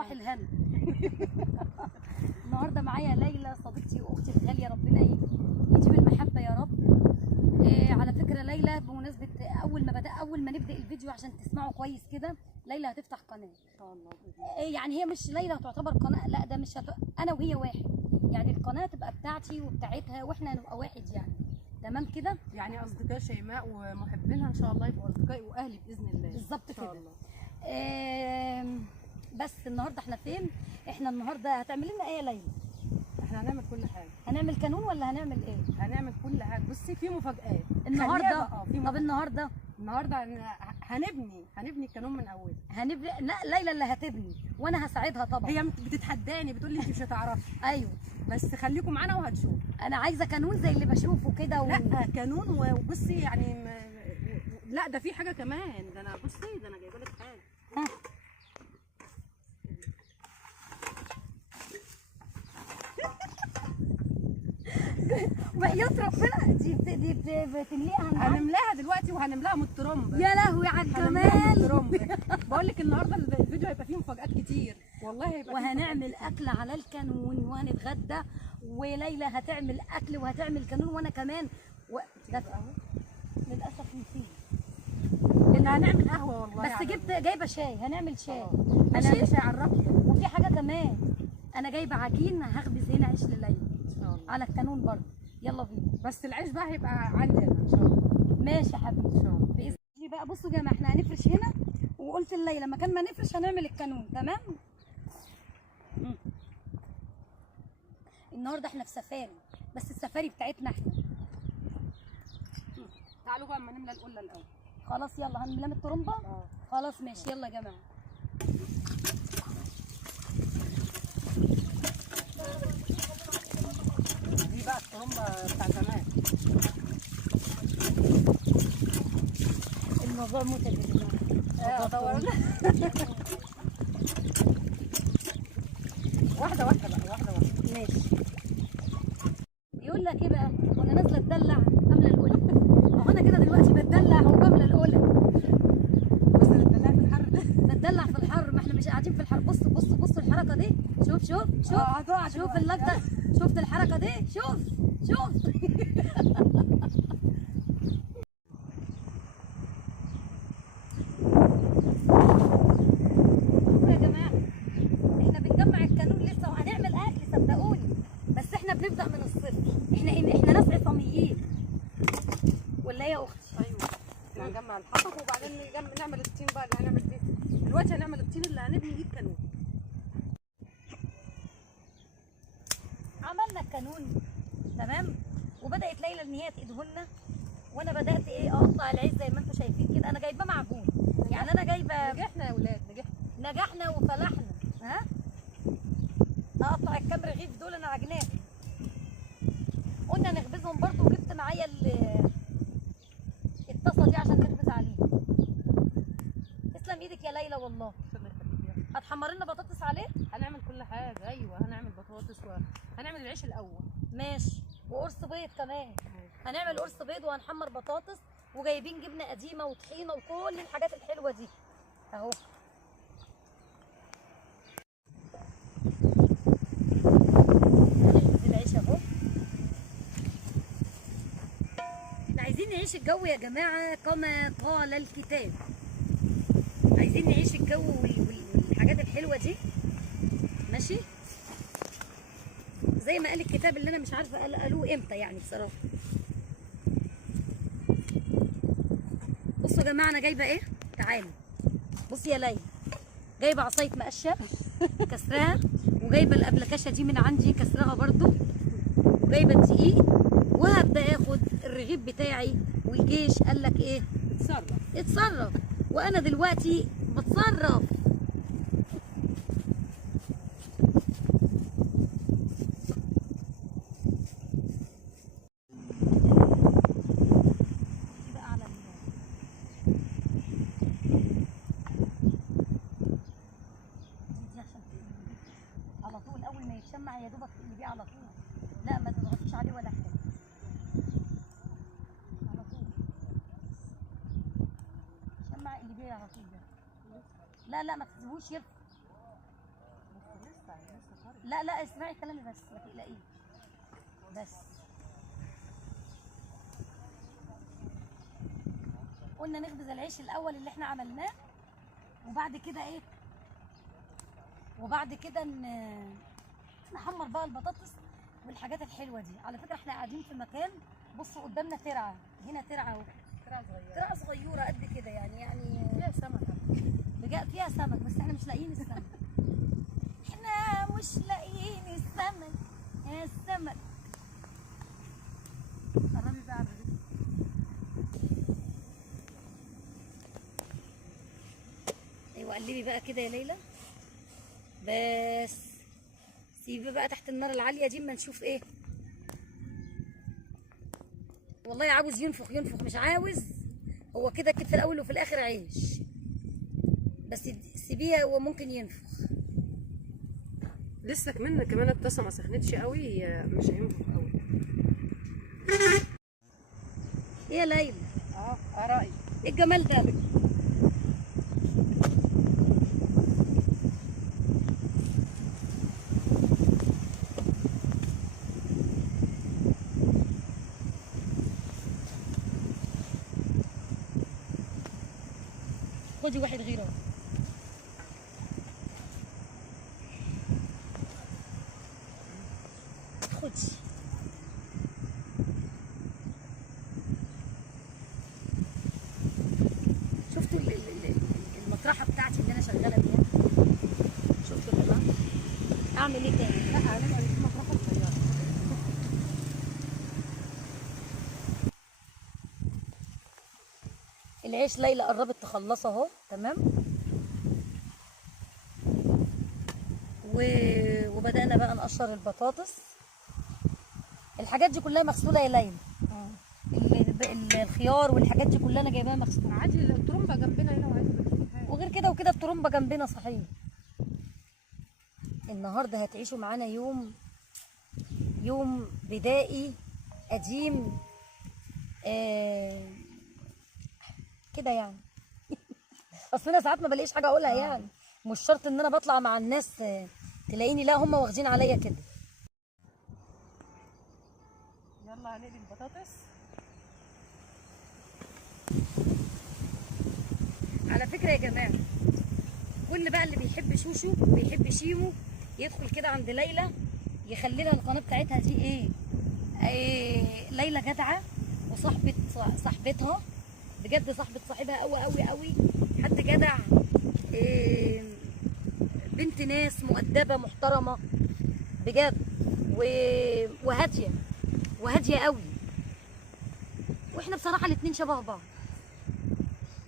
صباح الهنا. النهارده معايا ليلى صديقتي واختي الغاليه، ربنا يجيب المحبه يا رب. على فكره ليلى بمناسبه اول ما نبدا الفيديو عشان تسمعوا كويس كده، ليلى هتفتح قناه ان شاء الله. يعني هي مش ليلى تعتبر قناه، لا ده مش انا وهي واحد، يعني القناه تبقى بتاعتي وبتاعتها واحنا نبقى واحد يعني. تمام كده؟ يعني اصدقاء شيماء ومحبينها ان شاء الله يبقوا اصدقائي واهلي باذن الله. بالظبط كده. بس النهارده احنا فين؟ احنا النهارده هتعمل لنا ايه يا ليلى؟ احنا هنعمل كل حاجه. هنعمل كانون ولا هنعمل ايه؟ هنعمل كل حاجه. بصي في مفاجآت النهارده. طب النهارده هنبني الكانون من اوله. هنبني. لا ليلى اللي هتبني وانا هساعدها طبعا. هي بتتحداني بتقول لي انت مش هتعرفي. ايوه بس خليكم معانا وهتشوفوا. انا عايزه كانون زي اللي بشوفه كده لا كانون وبصي يعني لا ده في حاجه كمان. ده انا بصي ده انا جايبه لك حاجه. وحياة ربنا دي بتمليها. هنملاها دلوقتي وهنملاها من الترمب. يا لهوي على الجمال. بقول لك النهارده الفيديو هيبقى فيه مفاجآت كتير والله. هيبقى وهنعمل اكل على الكانون وهنتغدى، وليلى هتعمل اكل وهتعمل كانون وانا كمان ده للاسف نسيت ان هنعمل قهوه والله. بس جايبه شاي، هنعمل شاي. هنعمل شاي على الراقيه. وفي حاجه كمان، انا جايبه عجين هخبز هنا عيش لليلى ان شاء الله على الكانون برضه. يلا بينا. بس العيش بقى هيبقى عندنا ان شاء الله. ماشي يا حبيبي ان شاء الله باذن الله. بقى بصوا يا جماعه احنا هنفرش هنا، وقلت الليله مكان ما نفرش هنعمل الكانون. تمام. النهارده احنا في سفاري، بس السفاري بتاعتنا احنا. تعالوا بقى اما نملى القله الاول. خلاص يلا هنملى من الطرمبه. خلاص ماشي يلا يا جماعه. دي بقى الطرمبه بتاع زمان. الموضوع متعب يا جماعه. دورنا. واحده واحده بقى، واحده واحده. ماشي. يقول لك ايه بقى وانا نازله اتدلع املى القله. ما هو انا كده دلوقتي بتدلع وبملى القله. بس بتدلع في الحر ده. بتدلع في الحر، ما احنا مش قاعدين في الحر. بص الحركه دي. شوف شوف اللقطه. شفت الحركه دي؟ شوف يا جماعه احنا بنجمع الكانون لسه وهنعمل اكل صدقوني، بس احنا بنبدا من الصفر. احنا ناس عصاميين ولا ايه يا اختي؟ ايوه احنا هنجمع الحطب وبعدين نعمل الطين بقى اللي هنعمل فيه. دلوقتي هنعمل الطين اللي هنبني بيه الكانون. عملنا الكانون تمام، وبدات ليلى ان هي تقيدهولنا، وانا بدات اقطع العيش زي ما انتم شايفين كده. انا جايباه معجون، يعني انا جايبه. نجحنا يا ولاد، نجحنا وفلحنا. ها اقطع الكام رغيف دول انا عجناهم. قلنا نخبزهم برضو، وجبت معايا الطاسه دي عشان نخبز عليها. تسلم ايدك يا ليلى والله. هتحمر لنا بطاطس عليه؟ هنعمل كل حاجه. ايوه هنعمل بطاطس وهنعمل العيش الاول. ماشي. وقرص بيض كمان. هنعمل قرص بيض وهنحمر بطاطس، وجايبين جبنه قديمه وطحينه وكل الحاجات الحلوه دي اهو. هنخبز العيش اهو. احنا عايزين نعيش الجو يا جماعه كما قال الكتاب. عايزين نعيش الجو والحاجات الحلوه دي. ماشي زي ما قال الكتاب، اللي انا مش عارفه قالوه امتى يعني بصراحه. بصوا يا جماعه انا جايبه ايه. تعالوا بصي يا ليلى، جايبه عصايه مقشه كسرها، وجايبه الابلكاشه دي من عندي كسرها برضو، وجايبه الدقيق، وهبدا اخد الرغيف بتاعي. والجيش قال لك ايه؟ اتصرف. وانا دلوقتي بتصرف. على طول اول ما يتشمع يا دوبك تقلبيه على طول. لا ما تضغطيش عليه ولا حاجه. على طول شمع اقلبيه على طول. لا ما تسيبوش يرفع. لا لا اسمعي كلامي بس ما تقلقيش. بس قلنا نخبز العيش الاول اللي احنا عملناه، وبعد كده ايه، وبعد كده نحمر بقى البطاطس والحاجات الحلوه دي. على فكره احنا قاعدين في مكان، بصوا قدامنا ترعه، هنا ترعه اهو، ترعه صغيره قد كده يعني فيها سمك بجد، فيها سمك بس احنا مش لاقيين السمك. احنا مش لاقيين السمك يا السمك. قربي بقى على الرغيف. ايوه قلبي بقى كده يا ليلى، بس سيبي بقى تحت النار العاليه دي اما نشوف ايه. والله عاوز ينفخ ينفخ، مش عاوز هو كده كده في الاول وفي الاخر عيش، بس سيبيها هو ممكن ينفخ. لسه كمان الطاسه ما سخنتش قوي، مش هينفخ قوي. ايه يا ليلى؟ رأيي ايه الجمال ده؟ خدي واحد غيره. خدي. شفتوا المطرحه بتاعتي اللي انا شغاله بيها؟ شفتوا يا جماعه؟ اعمل ايه تاني؟ لا هنبقى نجيب مطرحه صغيره. العيش ليلى قربت تخلصه اهو، تمام. وبدأنا بقى نقشر البطاطس. الحاجات دي كلها مغسوله يا ليلى. الخيار والحاجات دي كلها انا جايباها مغسوله. عادي الطرمبه جنبنا هنا وعادي. وغير كده وكده الطرمبه جنبنا صحيح. النهارده هتعيشوا معانا يوم بدائي قديم كده يعني. اصل انا ساعات ما بلاقيش حاجه اقولها يعني، مش شرط ان انا بطلع مع الناس تلاقيني، لا هم واخدين عليا كده. يلا هنقلي البطاطس. على فكره يا جماعه، كل بقى اللي بيحب شوشو بيحب شيمو يدخل كده عند ليلى يخلي لها القناه بتاعتها دي ايه ليلى جدعه وصاحبه صاحبتها، بجد صاحبه صاحبها قوي قوي قوي، حد جدع، بنت ناس مؤدبه محترمه بجد، وهاديه قوي. واحنا بصراحه الاتنين شبه بعض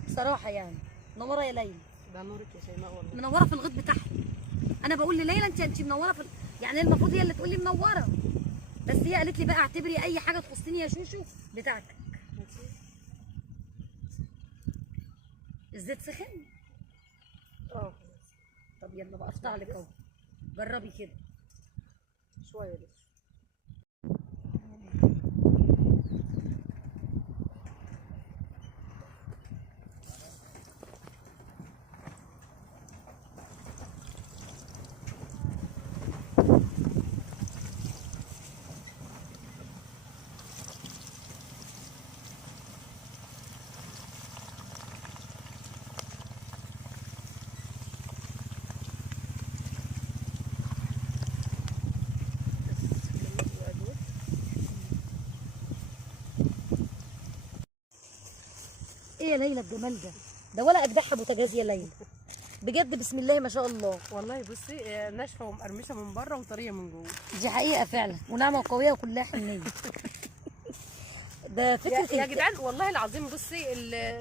بصراحه يعني. منوره يا ليلى. ده نورك يا شيماء والله. منوره في الغيط بتاعها. انا بقول لليلى انت منوره في يعني المفروض هي اللي تقول لي منوره، بس هي قالت لي بقى اعتبري اي حاجه تخصني يا شوشو بتاعتك. الزيت سخن؟ طب يلا بقى افتح لك اهو، جربي كده شويه بس. ايه يا ليلى الجمال ده ولا اجدعها بوتاجاز يا ليلى بجد، بسم الله ما شاء الله. والله بصي ناشفه ومقرمشه من بره وطريه من جوه. دي حقيقه فعلا، وناعمه وقويه وكلها حنيه. ده فكره يا جدعان والله العظيم. بصي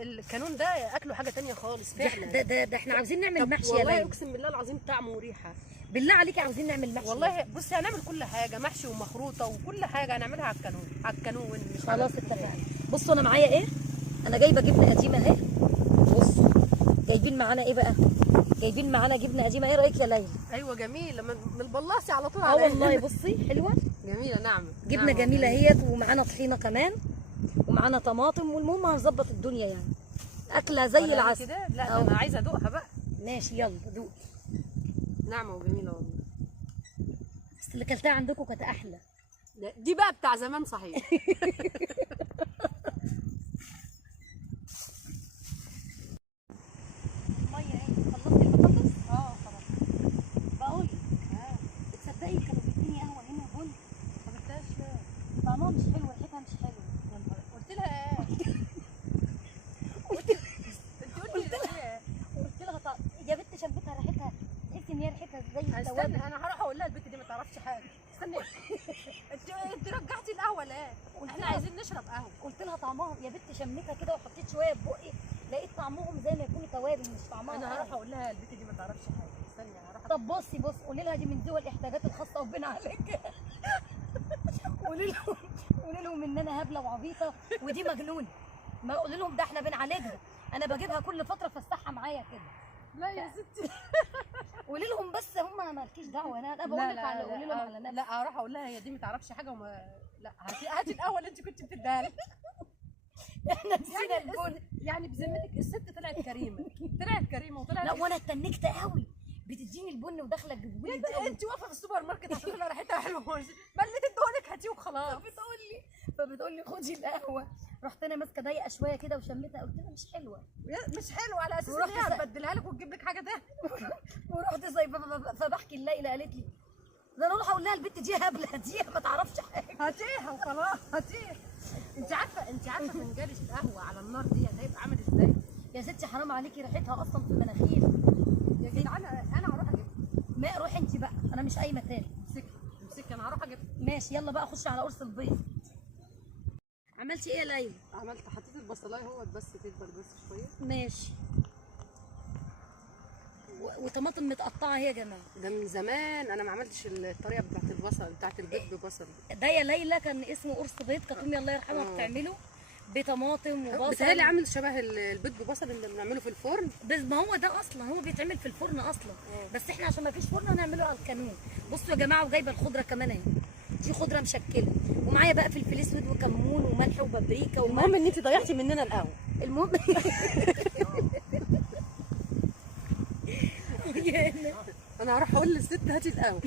الكانون ده اكله حاجه تانية خالص فعلا. ده احنا عاوزين نعمل محشي يا والله ليلى. اقسم بالله العظيم طعمه وريحه. بالله عليكي عاوزين نعمل محشي والله بصي هنعمل كل حاجه، محشي ومخروطه وكل حاجه هنعملها على الكانون مش خلاص اتفقنا. بصوا انا معايا ايه، انا جايبه جبنه قديمه اهي. بصوا جايبين معانا ايه بقى، جايبين معانا جبنه قديمه. ايه رايك يا ليلى؟ ايوه جميله من البلاصي على طول. والله بصي حلوه جميله. نعم جبنه جميله اهيت، ومعانا طحينه كمان، ومعانا طماطم، والمهم هنظبط الدنيا يعني، اكله زي العسل كده. لا ده انا عايزه ادوقها بقى. ماشي يلا دوق. ناعمه وجميله والله. بس اللي كلتها عندكم كانت احلى. دي بقى بتاع زمان صحيح. الميه ايه؟ خلصتي البطاطس؟ اه خلاص. بقول تصدقي كانوا بيديني قهوه هنا بن ما جبتهاش ليه؟ طعمها مش حلو، ريحتها مش حلوه. قلت لها ايه؟ انت قلت لها ايه؟ قلت لها يا بنت شمتها ريحتها، تحسي ان هي ريحتها زي التوابل. استنى انا هروح اقول لها البت دي ما تعرفش حاجه. استني. انت رجعتي القهوه ليه؟ احنا عايزين نشرب قهوه. قلت لها طعمها يا بنت شمتها كده وحطيت شويه في بقي، لقيت طعمهم زي ما يكونوا توابل مش طعمها. انا هروح قهوة. اقول لها البت دي ما تعرفش حاجه. استني هروح. طب بصي قولي لها دي من ذوي الاحتياجات الخاصه ربنا عليك. قولي لهم ان انا هبله وعبيطه ودي مجنونه. ما قولي لهم ده احنا بنعالجها، انا بجيبها كل فتره فسحها معايا كده. لا يا ستي. قولي لهم بس هم مالكيش دعوه، انا بقول لك على قولي لهم على نفسي. لا هروح اقول لها هي دي ما تعرفش حاجه لا هاتي القهوه اللي انت كنت بتديها لي. احنا نسينا البن. يعني بذمتك الست طلعت كريمه. طلعت كريمه وطلعت. لا وانا اتنكت قوي، بتديني البن وداخله تجيبولي بقى. انت واقفه في السوبر ماركت عشان انا ريحتها حلوه. ما اللي تديهولك هاتيه وخلاص. فبتقول لي خدي القهوه، رحت انا ماسكه ضيقه شويه كده وشميتها، قلت لها مش حلوه. مش حلوه على اساس ان هي هتبدلها لك وتجيب لك حاجه تانية. ورحت زي فبحكي الليله قالت لي ده انا اروح اقول لها البت دي هبله، دي ما تعرفش حاجه. هاتيها وخلاص هاتيها. انت عارفه فنجان القهوه على النار دي هيبقى عامل ازاي؟ يا ستي حرام عليكي ريحتها اصلا في المناخير. يا جدعان انا هروح اجيبها. ما روحي انت بقى، انا مش قايمه تاني. امسكي انا هروح اجيبها. ماشي يلا بقى خشي على قرص البيض. عملتي ايه يا ليلى؟ حطيت البصلايه اهوت بس تكبر بس شويه. ماشي. وطماطم متقطعه اهي يا جماعه. ده من زمان انا ما عملتش الطريقه بتاعت البصل بتاعت البيض ببصل. ده يا ليلى كان اسمه قرص بيض، كانت امي الله يرحمها بتعمله بطماطم وبصل. بتهيألي عامل شبه البيض ببصل اللي بنعمله في الفرن. بس ما هو ده اصلا هو بيتعمل في الفرن اصلا. بس احنا عشان ما فيش فرن هنعمله على الكانون. بصوا يا جماعه وجايبه الخضره كمان اهي، دي خضره مشكله، ومعايا بقى فلفل اسود وكمون وملح وبابريكا المهم ان انت ضيعتي مننا القهوه. المهم انا هروح اقول للست هاتي القهوه.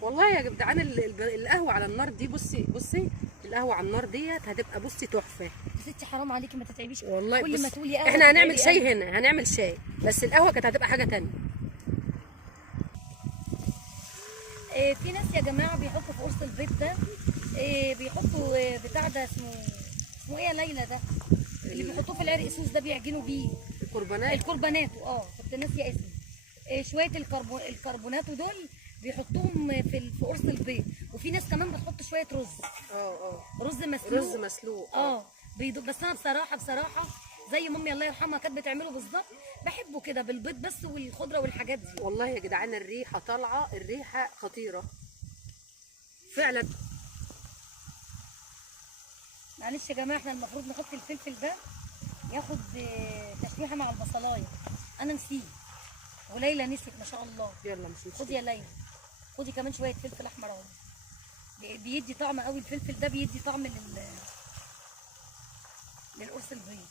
والله يا جدعان القهوه على النار دي بصي القهوه على النار ديت هتبقى بصي تحفه. يا ستي حرام عليكي ما تتعبيش والله. كل ما تقولي قهوه احنا هنعمل شاي هنا، هنعمل شاي بس القهوه كانت هتبقى حاجه تانية. في ناس يا جماعه بيحطوا في قرص البيض ده بيحطوا بتاع ده اسمه ايه يا ليلى ده اللي بيحطوه في العرق سوس ده بيعجنوا بيه الكربونات. كنت ناسيه اسمه. شويه الكربونات دول بيحطوهم في قرص البيض. وفي ناس كمان بتحط شويه رز. رز مسلوق. بس انا بصراحه زي مامي الله يرحمها كانت بتعمله بالظبط، بحبه كده بالبيض بس والخضره والحاجات دي. والله يا جدعان الريحه طالعه، الريحه خطيره فعلا. معلش يا جماعه احنا المفروض نحط الفلفل ده ياخد تشويحه مع البصلايه، انا نسيت وليلى نسيت ما شاء الله. يلا مش مشكله. خدي يا ليلى، خدي كمان شويه فلفل احمر اهو، بيدي طعم قوي الفلفل ده، بيدي طعم للقرص البيض.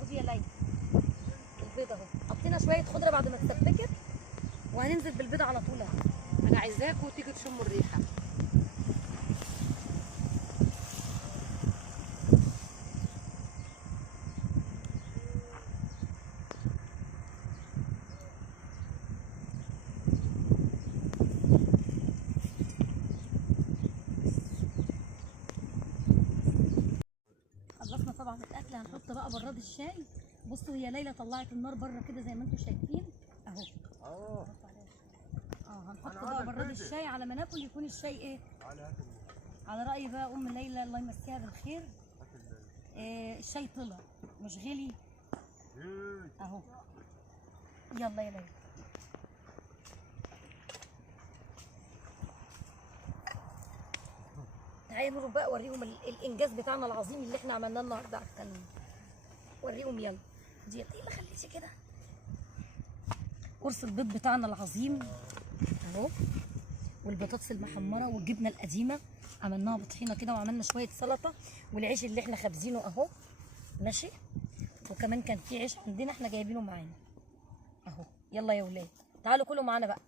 خدي يا ليلى البيض اهو، حطينا شويه خضره بعد ما اتسبكت وهننزل بالبيض على طول اهو. انا عايزاكم تيجوا تشموا الريحه. خلصنا طبعا الاكل، هنحط بقى براد الشاي. بصوا هي ليلى طلعت النار بره كده زي ما انتم شايفين اهو. هنحط بقى براد الشاي على ما ناكل يكون الشاي ايه على رأي بقى ام ليلى الله يمسيها بالخير. الشاي طلع مش غلي اهو. يلا يا ليلى تعالوا بقى اوريهم الانجاز بتاعنا العظيم اللي احنا عملناه النهارده على القانون. وريهم يلا. دي ايه اللي خليتي كده؟ قرص البيض بتاعنا العظيم اهو، والبطاطس المحمره والجبنه القديمه عملناها بطحينه كده، وعملنا شويه سلطه، والعيش اللي احنا خابزينه اهو ماشي. وكمان كان في عيش عندنا احنا جايبينه معانا اهو. يلا يا ولاد تعالوا كلوا معانا بقى.